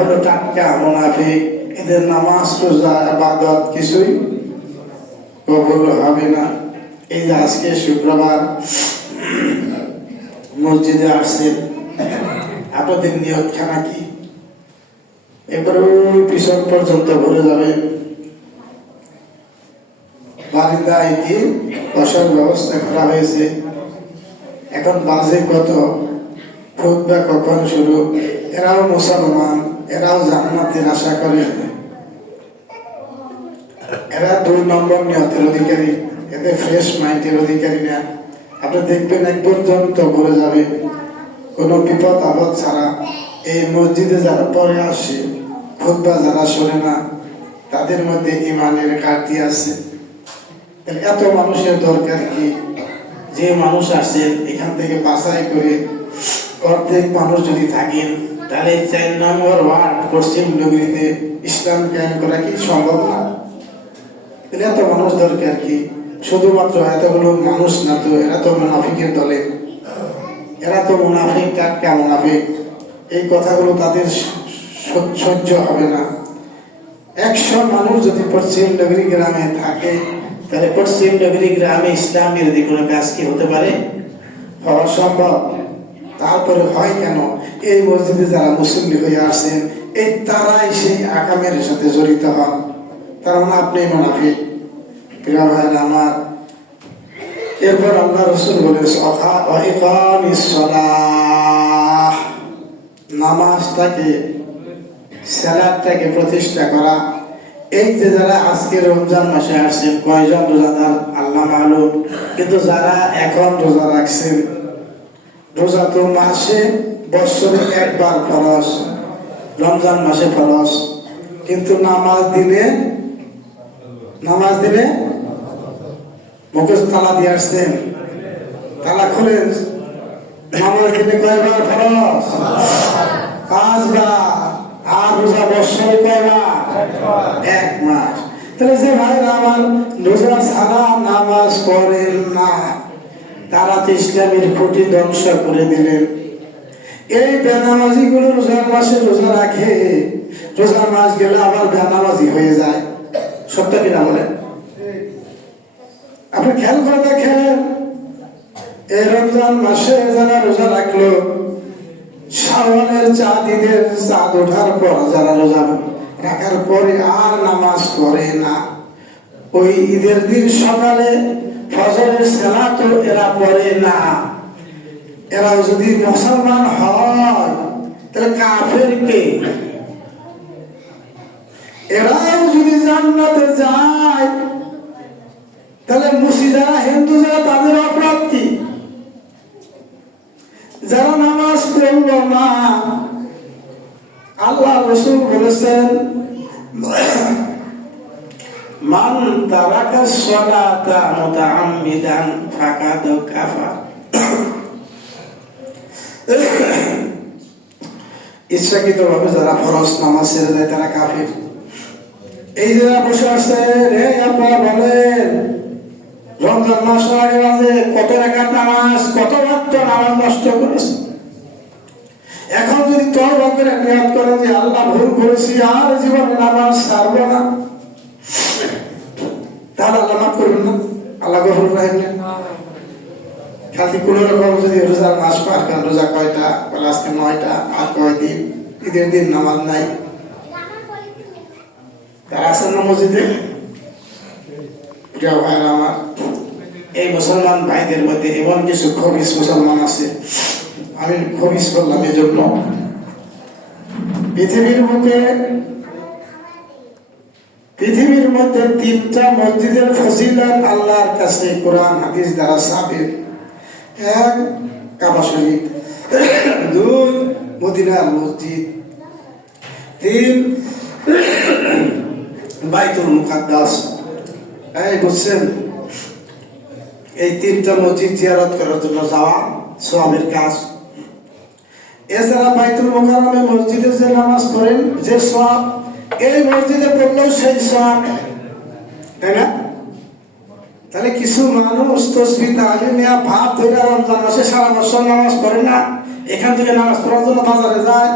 হলো টাটকা মুনাফিক। এদের নামাজ রোজা ইবাদত কিছুই কবুল হবে না। এই যে আজকে শুক্রবার মসজিদে আসছেন, আপনাদের নিয়তখানা কি? এবার ওই পিছন পর্যন্ত ভরে যাবে। বারিন্দায় কি বসার ব্যবস্থা করা হয়েছে। এখন বাজে কত, খুতবা কখন শুরু। এরাও মুসলমান, এরাও জান্নাতের আশা করে। এরা 2 নম্বর নিয়তের অধিকারী, এদের ফ্রেশ মাইন্ডের অধিকারী না। আপনি দেখবেন এক পর্যন্ত ভরে যাবে কোনো বিপদ আপদ ছাড়া। এই মসজিদে যারা পরে আসে, খুতবা যারা শোনে না, তাদের মধ্যে ইমানের ঘাটতি আছে। এত মানুষের দরকার কি? যে মানুষ আসছেন এখান থেকে বাছাই করে অর্ধেক মানুষ যদি থাকেন, তাহলে 4 নম্বর ওয়ার্ড পশ্চিম নগরীতে ইসলাম কায়েম করা কি সম্ভব না? এত মানুষ দরকার কি? শুধুমাত্র এতগুলো মানুষ না তো, এরা তো মুনাফিকের দলে। এরা তো মুনাফিক, টাটকা মুনাফিক। এই কথাগুলো তাদের সহ্য হবে না। 100 মানুষ যদি পশ্চিম নগরী গ্রামে থাকে, তাহলে পশ্চিম নগরী গ্রামে ইসলাম বিরোধী কোনো কাজ কি হতে পারে? হওয়া সম্ভব? তারপরে হয় কেন? এই মসজিদে যারা মুসল্লি হয়ে আসেন, এই তারাই সেই আকামের সাথে জড়িত হন। তার মানে আপনি মুনাফিক। প্রিয় ভাইরা আমার, এরপর আল্লাহ রাসূল বলেছেন ইকামিস সালাহ, নামাজটাকে, সালাতটাকে প্রতিষ্ঠা করা। এই যে যারা আজকে রমজান মাসে আসছেন, কয়জন রোজাদার আল্লাহ মালুম, কিন্তু যারা এখন রোজা রাখছেন, রোজা তো মাসে বছরে একবার ফরজ, রমজান মাসে ফরজ, কিন্তু নামাজ দিলে মুখে তালা দিয়ে আসছেন, তালা খুলেন। নামাজ দিলে কয়বার ফরজ? 5 বার। আর রোজা বছরে কয়বার? 1 মাস। তাহলে যে ভাইরা আমার রোজা ছাড়া নামাজ পড়েন না, তারা তো ইসলামের খুঁটি ধ্বংস করে দিলেন। এই বেনামাজি গুলো রোজার মাসে রোজা রাখে, রোজার মাস গেলে আবার বেনামাজি হয়ে যায়। সত্য কিনা বলেন? আপনি খেয়াল করে দেখেন, এই রমজান মাসে যারা রোজা রাখলো, শাওয়ালের চাঁদ, ঈদের চাঁদ ওঠার পর যারা রোজা রাখার পরে আর নামাজ পড়ে না, ওই ঈদের দিন সকালে ফজরের সালাতও এরা পড়ে না। এরা যদি মুসলমান হয়, তাহলে কাফের কে? এরাও যদি জান্নাতে যায়, তাহলে যারা হিন্দু যারা, তাদের অপরাধ কি? যারা নামাজ পড়ল না, আল্লাহ রাসূল বলেছেন মান তারাকা সালাতা মুতাআম্মিদান ফাকাদ কাফার। ইচ্ছাকৃতভাবে যারা ফরজ নামাজ ছেড়ে দেয়, তারা কাফির। এই যারা বসে আসছেন, আপনারা বলেন রমজান মাস আগে মাঝে কত রাকাত নামাজ, কত ওয়াক্ত নামাজ নষ্ট করেছে। এখন যদি তওবা করে নিয়ত করেন যে আল্লাহ ভুল করেছি, আর জীবনে নামাজ ছাড়বো না, তাহলে আল্লাহ মাফ করবেন না? আল্লাহ গফুর রাহিম না? খালি কোন রকম যদি রোজার মাস পার করেন, রোজা কয়টা, আজকে 9টা, আর কয়দিন, ঈদের দিন নামাজ নাই, তারা আছেন না মসজিদে? প্রিয় ভাইরা আমার, এই মুসলমান ভাইদের মধ্যে এমন কিছু খবিস মুসলমান আছে, আমি খবিস করলাম এই জন্য। পৃথিবীর মধ্যে 3টা মসজিদের ফজিলত আল্লাহর কাছে কোরআন হাদিস দ্বারা সাবিত। 1 কাবা শরীফ, 2 মদিনার মসজিদ, 3 বাইতুল মুকাদ্দাস। এই বুঝছেন, এই 3টা মসজিদ জিয়ারত করার জন্য যাওয়া সওয়াবের কাজ। এছাড়া বাইতুল মুকাররমে মসজিদে যে নামাজ পড়েন, যে সওয়াব, এই মসজিদে পড়লেও সেই সওয়াব, তাই না? তাহলে কিছু মানুষ তাসবিহ তাহলিল নিয়ে ভাব ধরে রমজান মাসে সারা বছর নামাজ পড়ে না, এখান থেকে নামাজ পড়ার জন্য বাজারে যায়।